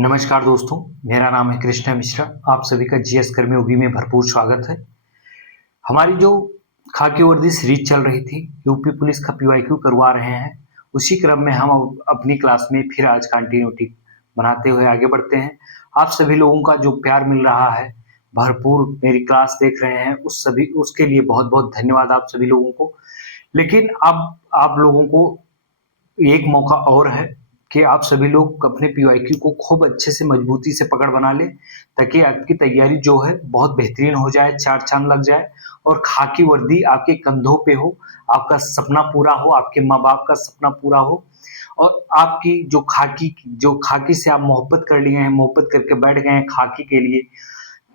नमस्कार दोस्तों, मेरा नाम है कृष्णा मिश्रा। आप सभी का जीएस कर्मी ओगी में भरपूर स्वागत है। हमारी जो खाकी वर्दी सीरीज चल रही थी, यूपी पुलिस का पीवाईक्यू करवा रहे हैं। उसी क्रम में हम अपनी क्लास में फिर आज कंटिन्यूटी बनाते हुए आगे बढ़ते हैं। आप सभी लोगों का जो प्यार मिल रहा है, भरपूर मेरी क्लास देख रहे हैं, उसके लिए बहुत बहुत धन्यवाद आप सभी लोगों को। लेकिन अब आप लोगों को एक मौका और है कि आप सभी लोग अपने पीवाईक्यू को खूब अच्छे से मजबूती से पकड़ बना लें, ताकि आपकी तैयारी जो है बहुत बेहतरीन हो जाए, चार चांद लग जाए और खाकी वर्दी आपके कंधों पे हो, आपका सपना पूरा हो, आपके माँ बाप का सपना पूरा हो और आपकी जो खाकी से आप मोहब्बत कर लिए हैं, मोहब्बत करके बैठ गए हैं खाकी के लिए,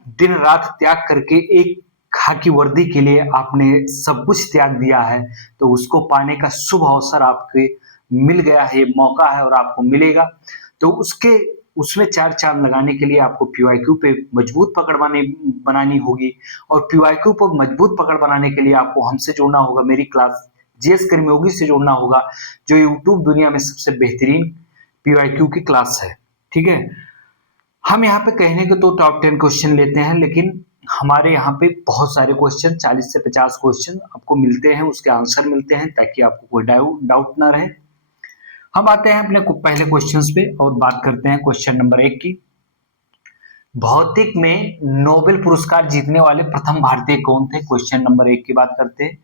दिन रात त्याग करके एक खाकी वर्दी के लिए आपने सब कुछ त्याग दिया है, तो उसको पाने का शुभ अवसर आपके मिल गया है, मौका है और आपको मिलेगा। तो उसमें चार चांद लगाने के लिए आपको पीवाईक्यू पे मजबूत पकड़ बनानी होगी और पीवाईक्यू पर मजबूत पकड़ बनाने के लिए आपको हमसे जुड़ना होगा, मेरी क्लास जीएस कर्मी योगी से जुड़ना होगा, जो यूट्यूब दुनिया में सबसे बेहतरीन पीवाईक्यू की क्लास है। ठीक है, हम यहाँ पे कहने के तो टॉप 10 क्वेश्चन लेते हैं, लेकिन हमारे यहाँ पे बहुत सारे क्वेश्चन 40 से 50 क्वेश्चन आपको मिलते हैं, उसके आंसर मिलते हैं, ताकि आपको कोई डाउट ना रहे। हम आते हैं अपने पहले क्वेश्चंस पे और बात करते हैं क्वेश्चन नंबर 1 की। भौतिक में नोबेल पुरस्कार जीतने वाले प्रथम भारतीय कौन थे? क्वेश्चन नंबर 1 की बात करते हैं।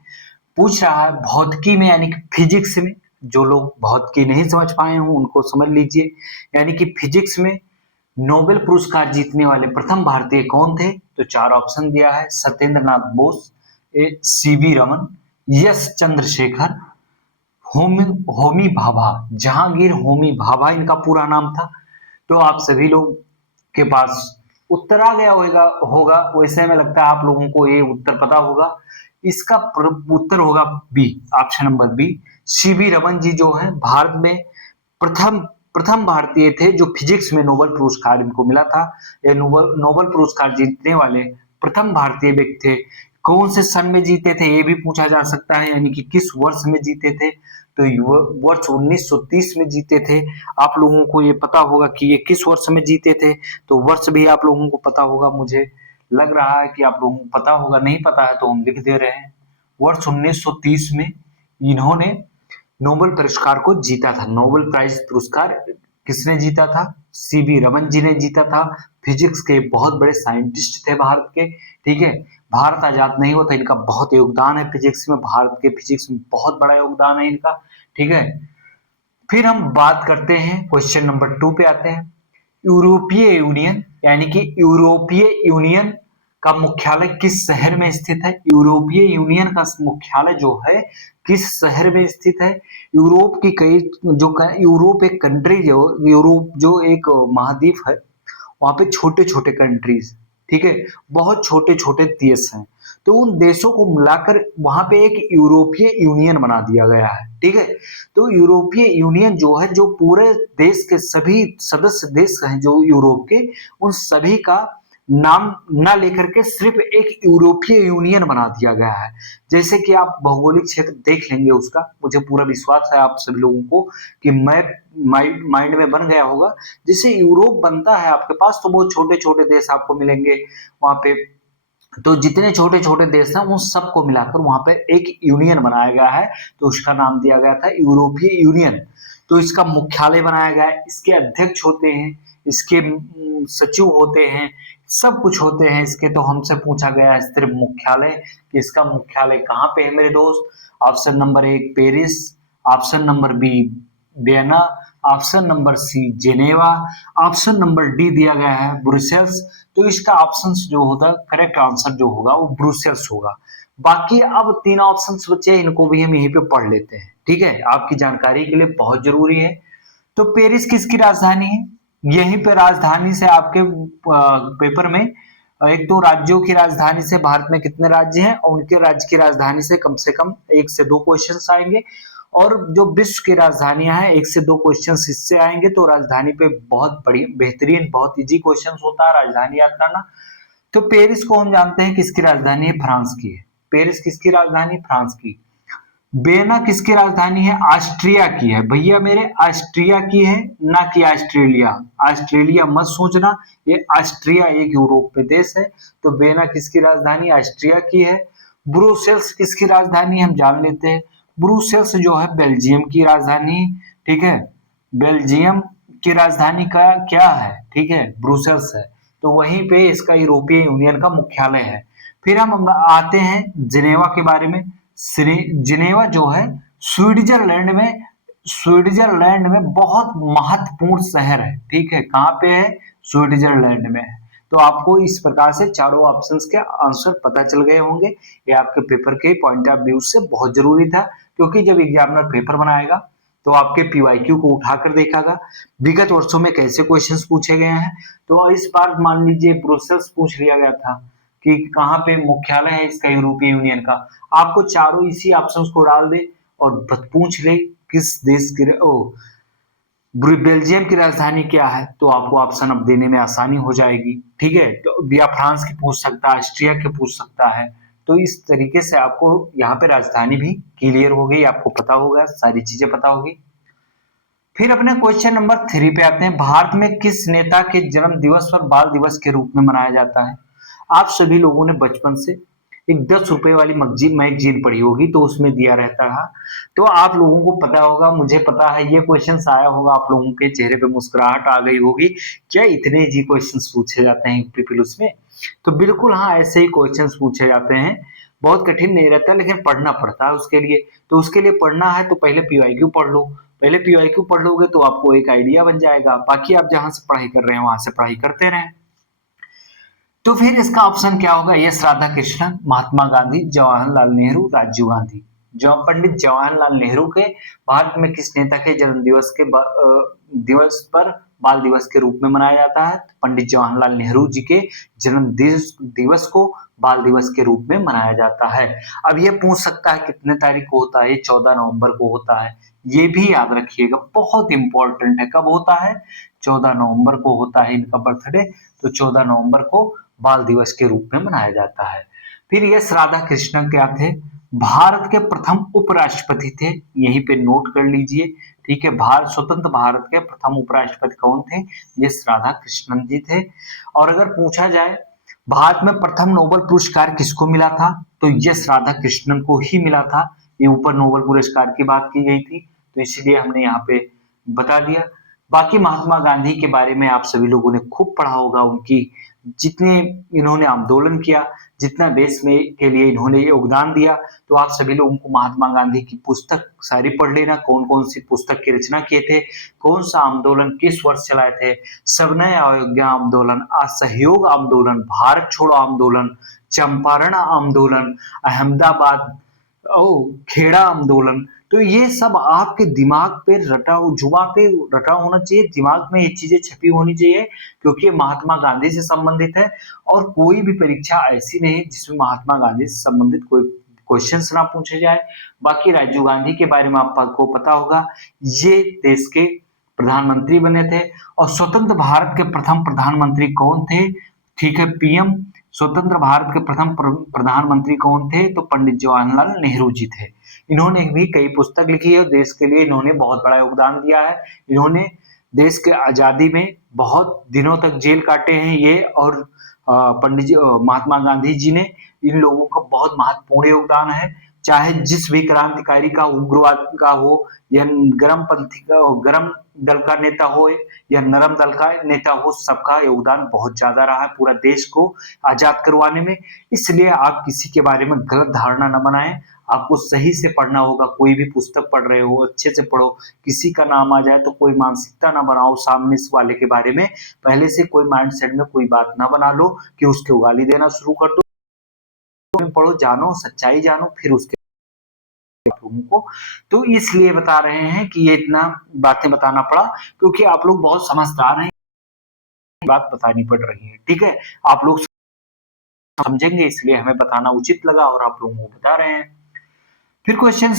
पूछ रहा है भौतिकी में, यानी कि फिजिक्स में। जो लोग भौतिकी नहीं समझ पाए हों उनको समझ लीजिए, यानी कि फिजिक्स में नोबेल पुरस्कार जीतने वाले प्रथम भारतीय कौन थे? तो चार ऑप्शन दिया है: सत्येंद्र नाथ बोस, सीवी रमन, एस चंद्रशेखर, होमी होमी भाभा। जहांगीर होमी भाभा इनका पूरा नाम था। तो आप सभी लोग के पास उत्तर आ गया होगा। वैसे में लगता है आप लोगों को ये उत्तर पता होगा। इसका उत्तर होगा B, option number B. CV Raman ji जो है भारत में प्रथम प्रथम भारतीय थे जो फिजिक्स में नोबेल पुरस्कार इनको मिला था। ये नोबेल पुरस्कार जीतने वाले प्रथम भारतीय व्यक्ति थे। कौन से सन में जीते थे ये भी पूछा जा सकता है, यानी कि किस वर्ष में जीते थे? तो वर्ष 1930 में जीते थे। आप लोगों को ये पता होगा कि ये किस वर्ष में जीते थे, तो वर्ष भी आप लोगों को पता होगा। मुझे लग रहा है कि आप लोगों को पता होगा, नहीं पता है तो हम लिख दे रहे हैं। वर्ष 1930 में इन्होंने नोबेल पुरस्कार को जीता था। नोबेल प्राइज पुरस्कार किसने जीता था? सीवी रमन जी ने जीता था। फिजिक्स के बहुत बड़े साइंटिस्ट थे भारत के। ठीक है, भारत आजाद नहीं होता, इनका बहुत योगदान है फिजिक्स में, भारत के फिजिक्स में बहुत बड़ा योगदान है इनका। ठीक है, फिर हम बात करते हैं क्वेश्चन नंबर 2 पे आते हैं। यूरोपीय यूनियन, यानी कि यूरोपीय यूनियन का मुख्यालय किस शहर में स्थित है? यूरोपीय यूनियन का मुख्यालय जो है किस शहर में स्थित है? यूरोप की कई जो यूरोप एक कंट्री, जो यूरोप जो एक महाद्वीप है, वहां पे छोटे छोटे कंट्रीज, ठीक है, बहुत छोटे छोटे देश हैं। तो उन देशों को मिलाकर वहां पे एक यूरोपीय यूनियन बना दिया गया है। ठीक है, तो यूरोपीय यूनियन जो है, जो पूरे देश के सभी सदस्य देश हैं जो यूरोप के, उन सभी का नाम ना लेकर के सिर्फ एक यूरोपीय यूनियन बना दिया गया है। जैसे कि आप भौगोलिक क्षेत्र देख लेंगे उसका, मुझे पूरा विश्वास है आप सभी लोगों को कि मैप माइंड में बन गया होगा। जैसे यूरोप बनता है आपके पास, तो बहुत छोटे छोटे देश आपको मिलेंगे वहां पे। तो जितने छोटे छोटे देश हैं उन सबको मिलाकर वहां पे एक यूनियन बनाया गया है, तो उसका नाम दिया गया था यूरोपीय यूनियन। तो इसका मुख्यालय बनाया गया है, इसके अध्यक्ष होते हैं, इसके सचिव होते हैं, सब कुछ होते हैं इसके। तो हमसे पूछा गया है सिर्फ मुख्यालय, कि इसका मुख्यालय कहाँ पे है मेरे दोस्त? Option number 1 Paris, option number B Vienna, option number C Geneva, option number D दिया गया है ब्रुसेल्स। तो इसका ऑप्शन जो होगा, करेक्ट आंसर जो होगा वो ब्रुसेल्स होगा। बाकी अब 3 ऑप्शन बचे, इनको भी हम यहीं पे पढ़ लेते हैं। ठीक है, आपकी जानकारी के लिए बहुत जरूरी है। तो पेरिस किसकी राजधानी है? यहीं पे राजधानी से आपके पेपर में एक तो राज्यों की राजधानी से भारत में कितने राज्य हैं और उनके राज्य की राजधानी से कम 1 से 2 क्वेश्चंस आएंगे, और जो विश्व की राजधानियां हैं 1 से 2 क्वेश्चंस इससे आएंगे। तो राजधानी पे बहुत बड़ी बेहतरीन, बहुत इजी क्वेश्चन होता है राजधानी याद करना। तो पेरिस को हम जानते हैं किसकी राजधानी है? फ्रांस की है। पेरिस किसकी राजधानी? फ्रांस की। वियना किसकी राजधानी है? ऑस्ट्रिया की है भैया मेरे, ऑस्ट्रिया की है, ना कि ऑस्ट्रेलिया। ऑस्ट्रेलिया मत सोचना, ये ऑस्ट्रिया एक यूरोप में देश है। तो वियना किसकी राजधानी? ऑस्ट्रिया की है। ब्रुसेल्स किसकी राजधानी है? हम जान लेते हैं। ब्रुसेल्स जो है बेल्जियम की राजधानी, ठीक है। बेल्जियम की राजधानी का क्या है? ठीक है, ब्रुसेल्स है। तो वहीं पे इसका यूरोपीय यूनियन का मुख्यालय है। फिर हम आते हैं जिनेवा के बारे में। जिनेवा जो है स्विट्जरलैंड में, स्विट्जरलैंड में बहुत महत्वपूर्ण शहर है, ठीक है। कहाँ पे है? स्विट्जरलैंड में है। तो आपको इस प्रकार से चारों ऑप्शंस के आंसर पता चल गए होंगे। ये आपके पेपर के पॉइंट ऑफ व्यू से बहुत जरूरी था, क्योंकि जब एग्जामिनर पेपर बनाएगा तो आपके पीवाईक्यू को उठाकर देखेगा विगत वर्षों में कैसे क्वेश्चंस पूछे गए हैं। तो इस बार मान लीजिए ब्रुसेल्स पूछ लिया गया था कि कहाँ पे मुख्यालय है इसका यूरोपीय यूनियन का, आपको चारों इसी ऑप्शंस को डाल दे और पूछ ले किस देश की बेल्जियम की राजधानी क्या है, तो आपको ऑप्शन अब देने में आसानी हो जाएगी, ठीक है। तो या फ्रांस की पूछ सकता है, ऑस्ट्रिया की पूछ सकता है। तो इस तरीके से आपको यहाँ पे राजधानी भी क्लियर हो गई, आपको पता होगा, सारी चीजें पता होगी। फिर अपने क्वेश्चन नंबर 3 पे आते हैं। भारत में किस नेता के जन्म दिवस पर बाल दिवस के रूप में मनाया जाता है? आप सभी लोगों ने बचपन से एक 10 रुपए वाली मैगजीन पढ़ी होगी, तो उसमें दिया रहता है। तो आप लोगों को पता होगा, मुझे पता है ये क्वेश्चन आया होगा, आप लोगों के चेहरे पे मुस्कुराहट आ गई होगी, क्या इतने इजी क्वेश्चन पूछे जाते हैं यूपी उसमें? तो बिल्कुल हाँ, ऐसे ही क्वेश्चन पूछे जाते हैं। बहुत कठिन नहीं रहता, लेकिन पढ़ना पड़ता है उसके लिए। तो उसके लिए पढ़ना है तो पहले पीवाईक्यू पढ़ लो। पहले पीवाईक्यू पढ़ लोगे तो आपको एक आइडिया बन जाएगा, बाकी आप जहां से पढ़ाई कर रहे हैं वहां से पढ़ाई करते रहें। तो फिर इसका ऑप्शन क्या होगा? यस राधा कृष्णन, महात्मा गांधी, जवाहरलाल नेहरू, राजीव गांधी। जो पंडित जवाहरलाल नेहरू के भारत में किस नेता के जन्म दिवस के दिवस पर बाल दिवस के रूप में मनाया जाता है? पंडित जवाहरलाल नेहरू जी के जन्म दिवस को बाल दिवस के रूप में मनाया जाता है। अब ये पूछ सकता है कितने तारीख को होता है? ये 14 नवंबर को होता है। ये भी याद रखिएगा, बहुत इंपॉर्टेंट है। कब होता है? 14 नवंबर को होता है इनका बर्थडे। तो 14 नवंबर को बाल दिवस के रूप में मनाया जाता है। फिर यस राधा कृष्णन क्या थे? भारत के प्रथम उपराष्ट्रपति थे, यहीं पे नोट कर लीजिए, ठीक है। भारत स्वतंत्र भारत के प्रथम उपराष्ट्रपति कौन थे? यस राधा कृष्णन जी थे। और अगर पूछा जाए भारत में प्रथम नोबेल पुरस्कार किसको मिला था, तो यस राधा कृष्णन को ही मिला था। ये ऊपर नोबेल पुरस्कार की बात की गई थी, तो इसलिए हमने यहाँ पे बता दिया। बाकी महात्मा गांधी के बारे में आप सभी लोगों ने खूब पढ़ा होगा, उनकी जितने इन्होंने आंदोलन किया, जितना देश में के लिए इन्होंने योगदान दिया। तो आप सभी लोगों को महात्मा गांधी की पुस्तक सारी पढ़ लेना, कौन कौन सी पुस्तक की रचना किए थे, कौन सा आंदोलन किस वर्ष चलाए थे। सविनय अवज्ञा आंदोलन, असहयोग आंदोलन, भारत छोड़ो आंदोलन, चंपारण आंदोलन, अहमदाबाद ओ खेड़ा आंदोलन। तो ये सब आपके दिमाग पे रटा, जुबा पे रटा होना चाहिए, दिमाग में ये चीजें छपी होनी चाहिए, क्योंकि ये महात्मा गांधी से संबंधित है। और कोई भी परीक्षा ऐसी नहीं जिसमें महात्मा गांधी से संबंधित कोई क्वेश्चंस ना पूछे जाए। बाकी राजीव गांधी के बारे में आपको पता होगा, ये देश के प्रधानमंत्री बने थे। और स्वतंत्र भारत के प्रथम प्रधानमंत्री कौन थे? ठीक है, पीएम। स्वतंत्र भारत के प्रथम प्रधानमंत्री कौन थे? तो पंडित जवाहरलाल नेहरू जी थे। इन्होंने भी कई पुस्तक लिखी है, देश के लिए इन्होंने बहुत बड़ा योगदान दिया है। इन्होंने देश के आजादी में बहुत दिनों तक जेल काटे हैं ये, और पंडित जी महात्मा गांधी जी ने, इन लोगों का बहुत महत्वपूर्ण योगदान है। चाहे जिस भी क्रांतिकारी का, उग्रवाद का हो, या गर्म पंथी का, गर्म दल का नेता हो या नरम दल का नेता हो, सबका योगदान बहुत ज्यादा रहा है पूरा देश को आजाद करवाने में। इसलिए आप किसी के बारे में गलत धारणा न बनाएं, आपको सही से पढ़ना होगा। कोई भी पुस्तक पढ़ रहे हो, अच्छे से पढ़ो। किसी का नाम आ जाए तो कोई मानसिकता ना बनाओ सामने वाले के बारे में, पहले से कोई माइंडसेट में कोई बात ना बना लो कि उसके गाली देना शुरू कर दो। पढ़ो, जानो, सच्चाई जानो, फिर उसके लोगों को। तो इसलिए बता रहे हैं कि ये इतना बातें बताना पड़ा, क्योंकि आप लोग बहुत समझदार हैं, बात बतानी पड़ रही है, ठीक है। आप लोग समझेंगे, इसलिए हमें बताना उचित लगा और आप लोगों को बता रहे हैं। फिर क्वेश्चन,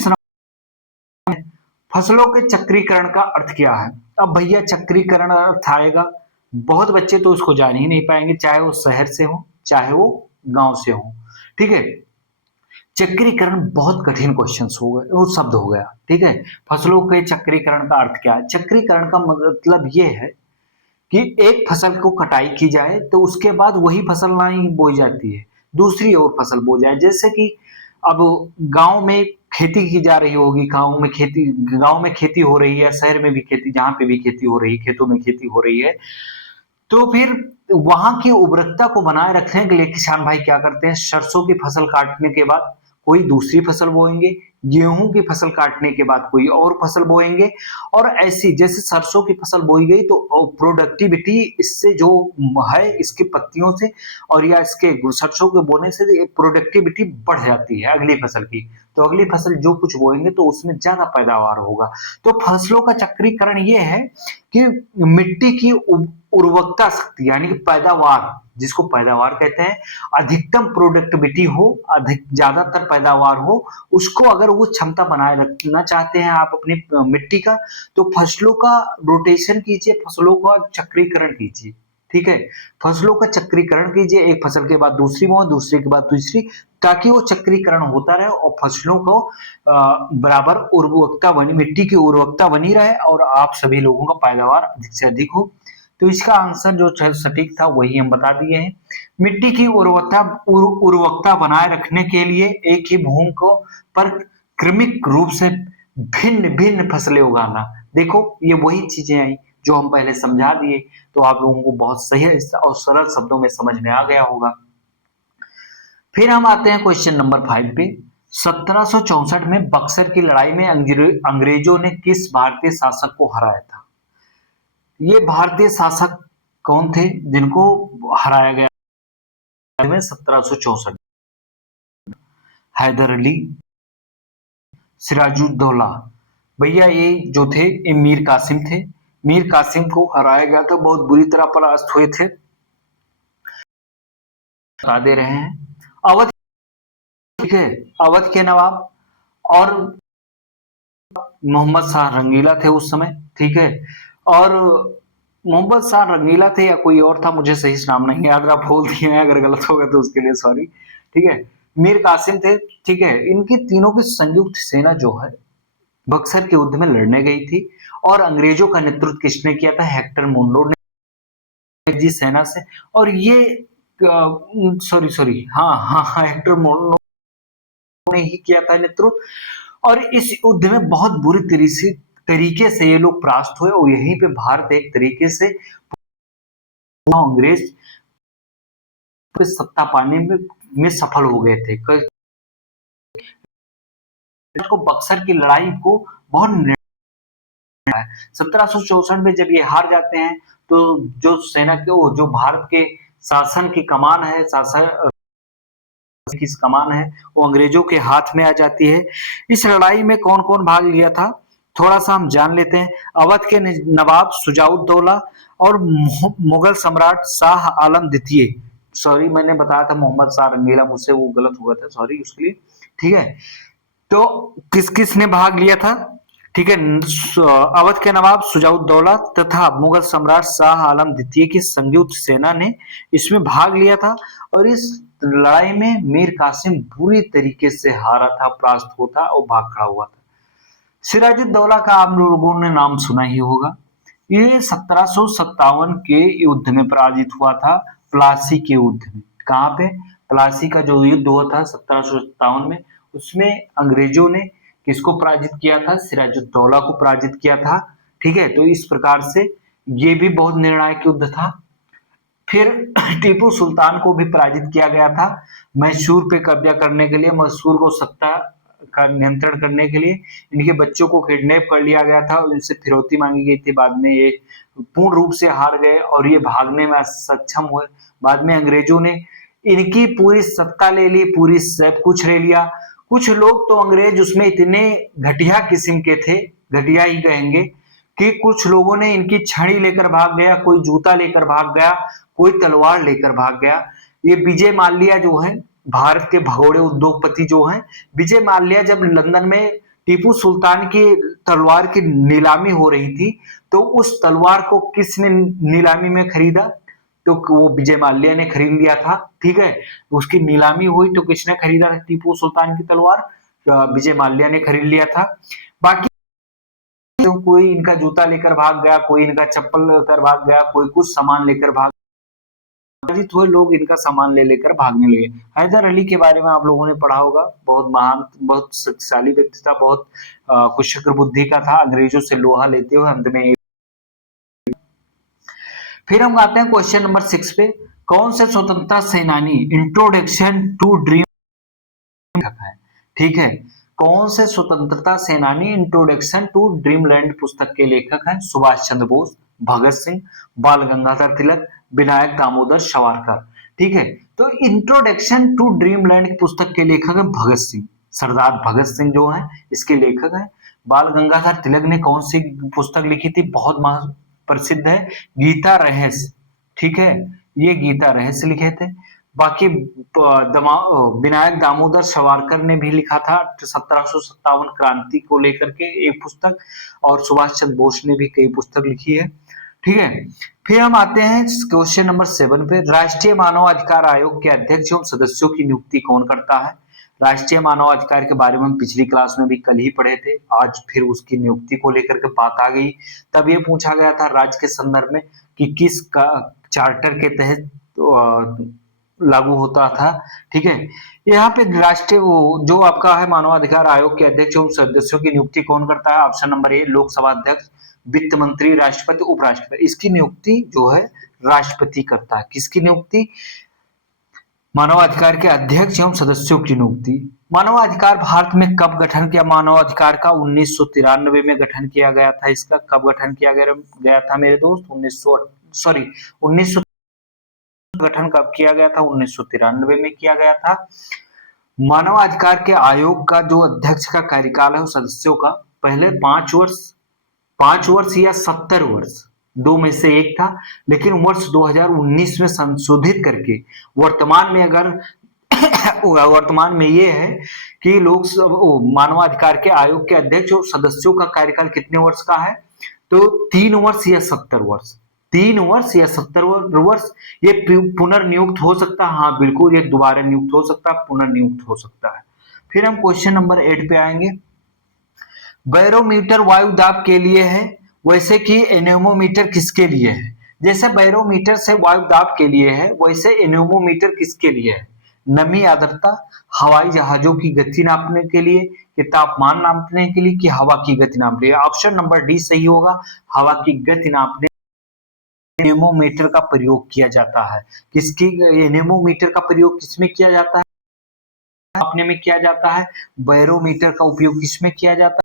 फसलों के चक्रीकरण का अर्थ क्या है? अब भैया चक्रीकरण अर्थ आएगा, बहुत बच्चे तो उसको जान ही नहीं पाएंगे, चाहे वो शहर से हो चाहे वो गांव से हो, ठीक है। चक्रीकरण बहुत कठिन क्वेश्चन हो गए, वो शब्द हो गया। ठीक है, फसलों के चक्रीकरण का अर्थ क्या है? चक्रीकरण का मतलब ये है कि एक फसल को कटाई की जाए तो उसके बाद वही फसल ना ही बोई जाती है, दूसरी और फसल बो जाए। जैसे कि अब गांव में खेती की जा रही होगी, गांव में खेती हो रही है, शहर में भी खेती, जहां पे भी खेती हो रही है, खेतों में खेती हो रही है, तो फिर वहां की उर्वरकता को बनाए रखने के लिए किसान भाई क्या करते हैं, सरसों की फसल काटने के बाद कोई दूसरी फसल बोएंगे, गेहूं की फसल काटने के बाद कोई और फसल बोएंगे, और ऐसी जैसे सरसों की फसल बोई गई तो प्रोडक्टिविटी इससे जो है इसकी पत्तियों से और या इसके सरसों के बोने से प्रोडक्टिविटी बढ़ जाती है अगली फसल की। तो अगली फसल जो कुछ बोएंगे तो उसमें ज्यादा पैदावार होगा। तो फसलों का चक्रीकरण ये है कि मिट्टी की उर्वरकता शक्ति यानी कि पैदावार, जिसको पैदावार कहते हैं, अधिकतम प्रोडक्टिविटी हो, अधिक ज्यादातर पैदावार हो, उसको अगर वो क्षमता बनाए रखना चाहते हैं आप अपनी मिट्टी का, तो फसलों का रोटेशन कीजिए, फसलों का चक्रीकरण कीजिए। ठीक है, फसलों का चक्रीकरण कीजिए, एक फसल के बाद दूसरी बो, दूसरे के बाद तीसरी, ताकि वो चक्रीकरण होता रहे और फसलों को बराबर उर्वरकता बनी, मिट्टी की उर्वरकता बनी रहे और आप सभी लोगों का पैदावार अधिक से अधिक हो। तो इसका आंसर जो सटीक था वही हम बता दिए हैं। मिट्टी की उर्वरकता बनाए रखने के लिए एक ही भूमि को पर क्रमिक रूप से भिन्न भिन्न फसलें उगाना। देखो ये वही चीजें आई जो हम पहले समझा दिए, तो आप लोगों को बहुत सही और सरल शब्दों में समझ में आ गया होगा। फिर हम आते हैं क्वेश्चन नंबर 5 पे। 1764 में बक्सर की लड़ाई में अंग्रेजों ने किस भारतीय शासक को हराया था? ये भारतीय शासक कौन थे जिनको हराया गया में 1764? हैदर अली, सिराजुद्दौला। भैया ये जो थे ये मीर कासिम थे। मीर कासिम को हराया गया था, बहुत बुरी तरह परास्त हुए थे। बता दे रहे हैं अवध, ठीक है, अवध के नवाब और मोहम्मद शाह रंगीला थे उस समय। ठीक है, और मोहम्मद शाह रंगीला थे या कोई और था, मुझे सही से नाम नहीं याद रहा, बोल दिए हैं, अगर गलत हो गया तो उसके लिए सॉरी। ठीक है, मीर कासिम थे। ठीक है, इनकी तीनों की संयुक्त सेना जो है बक्सर के युद्ध में लड़ने गई थी और अंग्रेजों का नेतृत्व किसने किया था? हेक्टर मुनरो ने जी सेना से। और ये सॉरी सॉरी हाँ हाँ हाँ, हेक्टर मुनरो ने ही किया था नेतृत्व। और इस युद्ध में बहुत बुरी तरीके से ये लोग परास्त हुए और यहीं पे भारत एक तरीके से अंग्रेज पे सत्ता पाने में सफल हो गए थे। को बक्सर की लड़ाई को बहुत 1764 में जब ये हार जाते हैं तो जो सेना के जो भारत के शासन की कमान है, शासन की कमान है, वो अंग्रेजों के हाथ में आ जाती है। इस लड़ाई में कौन कौन भाग लिया था थोड़ा सा हम जान लेते हैं। अवध के नवाब शुजाउद्दौला और मुगल सम्राट शाह आलम द्वितीय, सॉरी मैंने बताया था मोहम्मद शाह रंगीला, मुझसे वो गलत हो गया था, सॉरी उसके लिए। ठीक है, तो किस किस ने भाग लिया था? ठीक है, अवध के नवाब शुजाउद्दौला तथा मुगल सम्राट शाह आलम द्वितीय की संयुक्त सेना ने इसमें भाग लिया था। और इस लड़ाई में मीर कासिम बुरी तरीके से हारा था, परास्त होता और भाग खड़ा हुआ था। सिराजुद्दौला का आप लोगों ने नाम सुना ही होगा। ये 1757 के युद्ध में पराजित हुआ था, प्लासी के युद्ध में। कहाँ पे? प्लासी का जो युद्ध हुआ था 1757 में, उसमें अंग्रेजों ने किसको पराजित किया था? सिराजुद्दौला को पराजित किया था। ठीक है, तो इस प्रकार से ये भी बहुत निर्णायक युद्ध था। फिर टीपू सुल्तान को भी पराजित किया गया था मैसूर पे कब्जा करने के लिए, मैसूर को सत्ता का नियंत्रण करने के लिए। इनके बच्चों को किडनैप कर लिया गया था और इनसे फिरौती मांगी गई थी। बाद में ये पूर्ण रूप से हार गए और ये भागने में सक्षम हुए। बाद में अंग्रेजों ने इनकी पूरी सत्ता ले ली, पूरी सब कुछ ले लिया। कुछ लोग तो अंग्रेज उसमें इतने घटिया किस्म के थे, घटिया ही कहेंगे, कि कुछ लोगों ने इनकी छड़ी लेकर भाग गया, कोई जूता लेकर भाग गया, कोई तलवार लेकर भाग गया। ये विजय माल्या जो है, भारत के भगोड़े उद्योगपति जो हैं, विजय माल्या जब लंदन में टीपू सुल्तान की तलवार की नीलामी हो रही थी, तो उस तलवार को किसने नीलामी में खरीदा? तो वो विजय माल्या ने खरीद लिया था, ठीक है। उसकी नीलामी हुई तो किसने खरीदा था टीपू सुल्तान की तलवार? विजय माल्या ने खरीद लिया था। बाकी तो कोई इनका जूता लेकर भाग गया, कोई इनका चप्पल लेकर भाग गया, कोई कुछ सामान लेकर भाग, हुए लोग इनका सामान ले लेकर भागने लगे। हैदर अली के बारे में आप लोगों ने पढ़ा होगा, बहुत महान, बहुत शक्तिशाली व्यक्ति था, बहुत कुशग्र बुद्धि का था, अंग्रेजों से लोहा लेते हुए अंत में। फिर हम आते हैं क्वेश्चन नंबर 6 पे। कौन से स्वतंत्रता सेनानी इंट्रोडक्शन टू ड्रीम है? ठीक है, कौन से स्वतंत्रता सेनानी इंट्रोडक्शन टू ड्रीमलैंड पुस्तक के लेखक हैं? सुभाष चंद्र बोस, भगत सिंह, बाल गंगाधर तिलक, विनायक दामोदर सावरकर। ठीक है, तो इंट्रोडक्शन टू ड्रीमलैंड पुस्तक के लेखक है भगत सिंह, सरदार भगत सिंह जो है इसके लेखक हैं। बाल गंगाधर तिलक ने कौन सी पुस्तक लिखी थी? बहुत प्रसिद्ध है, गीता रहस्य। ठीक है, ये गीता रहस्य लिखे थे। बाकी विनायक दामोदर सावरकर ने भी लिखा था 1757 क्रांति को लेकर के एक पुस्तक, और सुभाष चंद्र बोस ने भी कई पुस्तक लिखी है। ठीक है, फिर हम आते हैं क्वेश्चन नंबर 7 पे। राष्ट्रीय मानव अधिकार आयोग के अध्यक्ष एवं सदस्यों की नियुक्ति कौन करता है? राष्ट्रीय मानव अधिकार के बारे में हम पिछली क्लास में भी कल ही पढ़े थे, आज फिर उसकी नियुक्ति को लेकर के बात आ गई। तब ये पूछा गया था राज्य के संदर्भ में कि किस का चार्टर के तहत लागू होता था। ठीक है, यहाँ पे राष्ट्रीय जो आपका है मानवाधिकार आयोग के अध्यक्ष एवं सदस्यों की नियुक्ति कौन करता है? ऑप्शन नंबर ए लोकसभा अध्यक्ष, वित्त मंत्री, राष्ट्रपति, उपराष्ट्रपति। इसकी नियुक्ति जो है राष्ट्रपति करता है। किसकी नियुक्ति? मानवाधिकार के अध्यक्ष एवं सदस्यों की नियुक्ति। मानवाधिकार भारत में कब गठन किया? मानवाधिकार का 1993 में गठन किया गया था। इसका कब गठन किया गया था मेरे दोस्त? 1900 गठन कब किया गया था? 1993 में किया गया था। मानवाधिकार के आयोग का जो अध्यक्ष का कार्यकाल है सदस्यों का, पहले 5 वर्ष या 70 वर्ष, दो में से एक था, लेकिन वर्ष 2019 में संशोधित करके वर्तमान में ये है कि मानवाधिकार के आयोग के अध्यक्ष और सदस्यों का कार्यकाल कितने वर्ष का है? तो 3 वर्ष या 70 वर्ष, 3 वर्ष या 70 वर्ष। ये पुनर्नियुक्त हो सकता है, हाँ बिल्कुल, ये दोबारा नियुक्त हो सकता है, पुनर्नियुक्त हो सकता है। फिर हम क्वेश्चन नंबर 8 पे आएंगे। बैरोमीटर वायु दाब के लिए है, वैसे कि एनेमोमीटर किसके लिए है? जैसे बैरोमीटर से वायु दाब के लिए है, वैसे एनेमोमीटर किसके लिए है? नमी, आर्द्रता, हवाई जहाजों की गति नापने के लिए, कि तापमान नापने के लिए, कि हवा की गति नापने के लिए? ऑप्शन नंबर डी सही होगा, हवा की गति नापने एनेमोमीटर का प्रयोग किया जाता है। किसकी एनेमोमीटर का प्रयोग किसमें किया जाता है? मापने में किया जाता है। बैरोमीटर का उपयोग किसमें किया जाता है?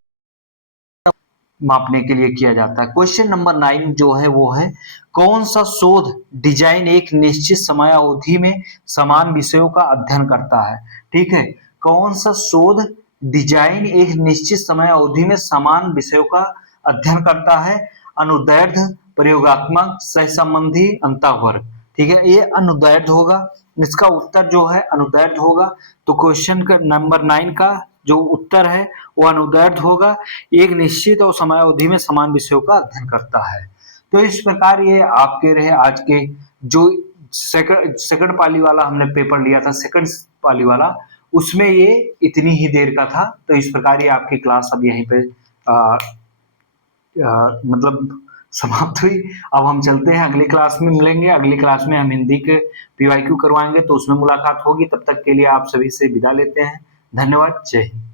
मापने के लिए किया जाता है। क्वेश्चन नंबर 9 जो है वो है, कौन सा शोध डिजाइन एक निश्चित समयावधि में समान विषयों का अध्ययन करता है? ठीक है, कौन सा शोध डिजाइन एक निश्चित समयावधि में समान विषयों का अध्ययन करता है? अनुदैर्ध्य, प्रयोगात्मक, सहसंबंधी, अंतःवर्ग। ठीक है, ये अनुदैर्ध्य होगा, इसका उत्तर जो है अनुदैर्ध्य होगा। तो क्वेश्चन का नंबर 9 का जो उत्तर है वो अनुदैर्ध्य होगा, एक निश्चित और समयावधि में समान विषयों का अध्ययन करता है। तो इस प्रकार ये आपके रहे आज के जो सेकंड पाली वाला हमने पेपर लिया था, सेकंड पाली वाला, उसमें ये इतनी ही देर का था। तो इस प्रकार ये आपकी क्लास अब यहीं पे मतलब समाप्त हुई। अब हम चलते हैं, अगली क्लास में मिलेंगे। अगली क्लास में हम हिंदी के PYQ करवाएंगे, तो उसमें मुलाकात होगी। तब तक के लिए आप सभी से विदा लेते हैं। धन्यवाद, जय हिंद।